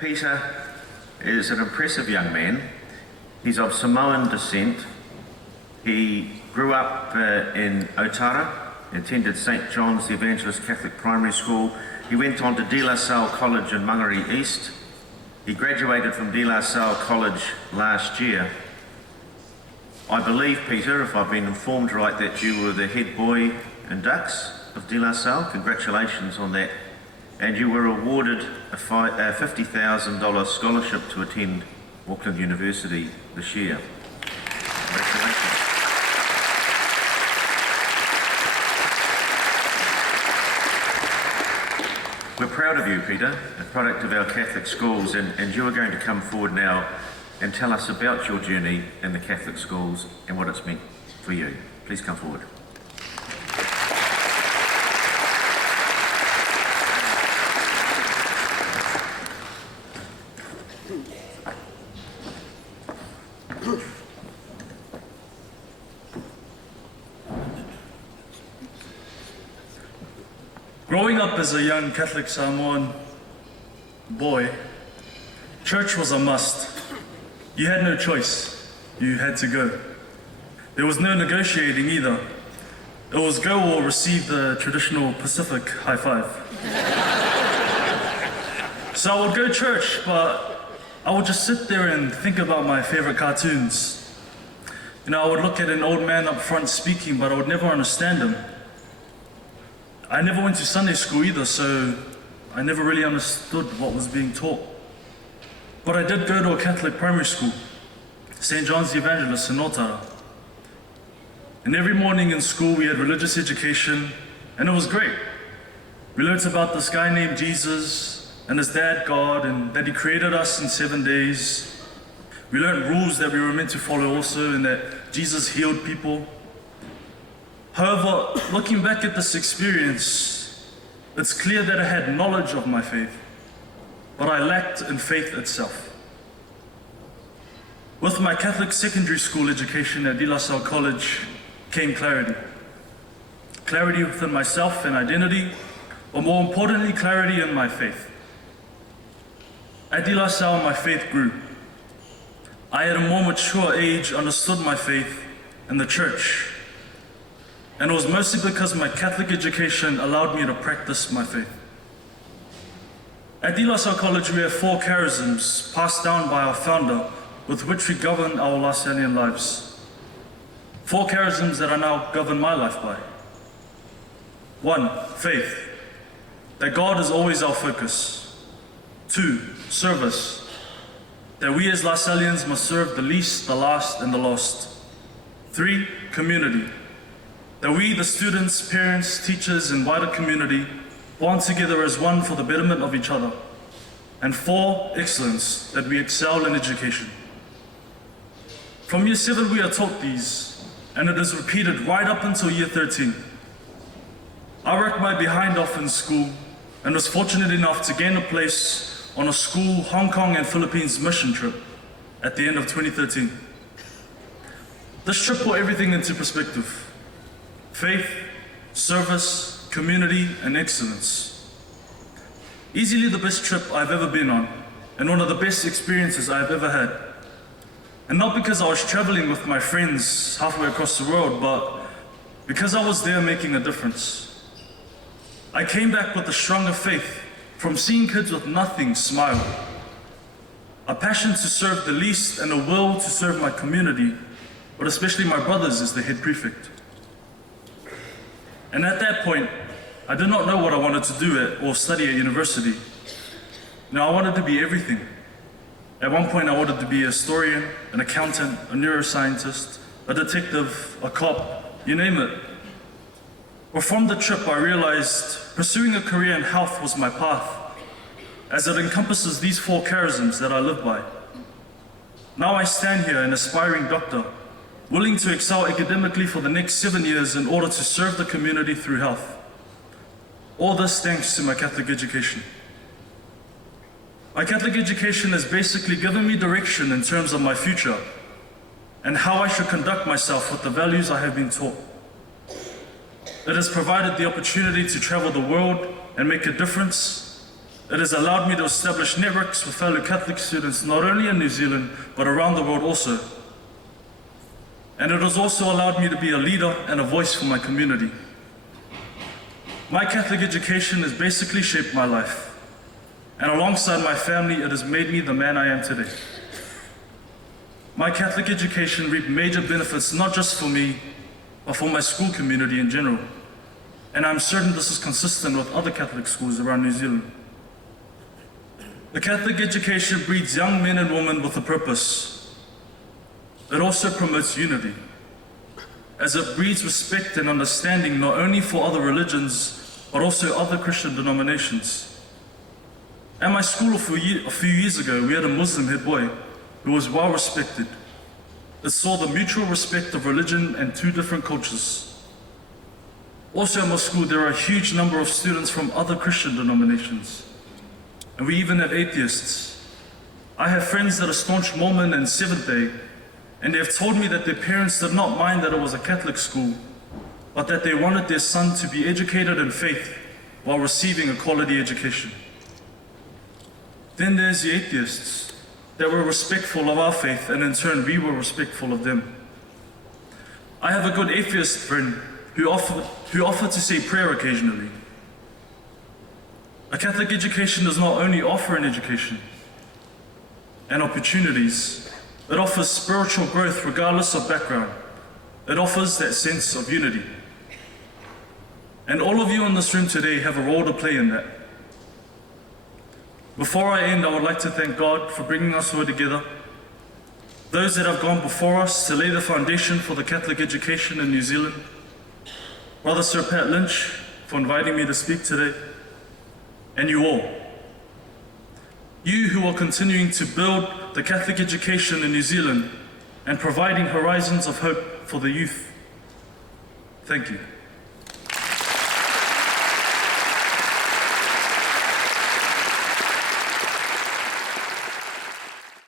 Peter is an impressive young man. He's of Samoan descent. He grew up in Otara, attended St. John's the Evangelist Catholic Primary School. He went on to DLS College in Mangere East. He graduated from DLS College last year. I believe, Peter, if I've been informed right, that you were the head boy in Ducks of DLS. Congratulations on that. And you were awarded a $50,000 scholarship to attend Auckland University this year. Congratulations. We're proud of you, Peter, a product of our Catholic schools, and you are going to come forward now and tell us about your journey in the Catholic schools and what it's meant for you. Please come forward. Growing up as a young Catholic Samoan boy, church was a must. You had no choice. You had to go. There was no negotiating either. It was go or receive the traditional Pacific high five. So I would go to church, but I would just sit there and think about my favorite cartoons. You know, I would look at an old man up front speaking, but I would never understand him. I never went to Sunday school either, so I never really understood what was being taught. But I did go to a Catholic primary school, St. John's the Evangelist in Autagavaia. And every morning in school we had religious education, and it was great. We learned about this guy named Jesus, and his dad God, and that he created us in 7 days. We learned rules that we were meant to follow also, and that Jesus healed people. However, looking back at this experience, it's clear that I had knowledge of my faith, but I lacked in faith itself. With my Catholic secondary school education at DLS College came clarity. Clarity within myself and identity, but more importantly, clarity in my faith. At DLS my faith grew. I at a more mature age understood my faith in the church. And it was mostly because my Catholic education allowed me to practice my faith. At DLS College, we have 4 charisms passed down by our founder, with which we govern our Lasallian lives. 4 charisms that I now govern my life by. 1, faith, that God is always our focus. 2, service, that we as Lasallians must serve the least, the last, and the lost. 3, community, that we, the students, parents, teachers, and wider community, bond together as one for the betterment of each other. And 4, excellence, that we excel in education. From year 7 we are taught these, and it is repeated right up until year 13. I worked my behind off in school and was fortunate enough to gain a place on a school Hong Kong and Philippines mission trip at the end of 2013. This trip put everything into perspective. Faith, service, community, and excellence. Easily the best trip I've ever been on, and one of the best experiences I've ever had. And not because I was traveling with my friends halfway across the world, but because I was there making a difference. I came back with a stronger faith from seeing kids with nothing smile. A passion to serve the least and a will to serve my community, but especially my brothers as the head prefect. And at that point, I did not know what I wanted to do or study at university. Now, I wanted to be everything. At one point, I wanted to be a historian, an accountant, a neuroscientist, a detective, a cop, you name it. But from the trip, I realized pursuing a career in health was my path, as it encompasses these 4 charisms that I live by. Now I stand here, an aspiring doctor, willing to excel academically for the next 7 years in order to serve the community through health. All this thanks to my Catholic education. My Catholic education has basically given me direction in terms of my future and how I should conduct myself with the values I have been taught. It has provided the opportunity to travel the world and make a difference, It has allowed me to establish networks with fellow Catholic students not only in New Zealand, but around the world also. And it has also allowed me to be a leader and a voice for my community. My Catholic education has basically shaped my life, and alongside my family, it has made me the man I am today. My Catholic education reaped major benefits not just for me, but for my school community in general. And I'm certain this is consistent with other Catholic schools around New Zealand. The Catholic education breeds young men and women with a purpose. It also promotes unity, as it breeds respect and understanding not only for other religions, but also other Christian denominations. At my school a few years ago, we had a Muslim head boy who was well respected. It saw the mutual respect of religion and two different cultures. Also at my school, there are a huge number of students from other Christian denominations, and we even have atheists. I have friends that are staunch Mormon and Seventh-day, and they have told me that their parents did not mind that it was a Catholic school, but that they wanted their son to be educated in faith while receiving a quality education. Then there's the atheists that were respectful of our faith, and in turn we were respectful of them. I have a good atheist friend who offered to say prayer occasionally. A Catholic education does not only offer an education and opportunities, it offers spiritual growth regardless of background. It offers that sense of unity. And all of you in this room today have a role to play in that. Before I end, I would like to thank God for bringing us all together, those that have gone before us to lay the foundation for the Catholic education in New Zealand, Brother Sir Pat Lynch for inviting me to speak today, and you all. You who are continuing to build the Catholic education in New Zealand and providing horizons of hope for the youth. Thank you.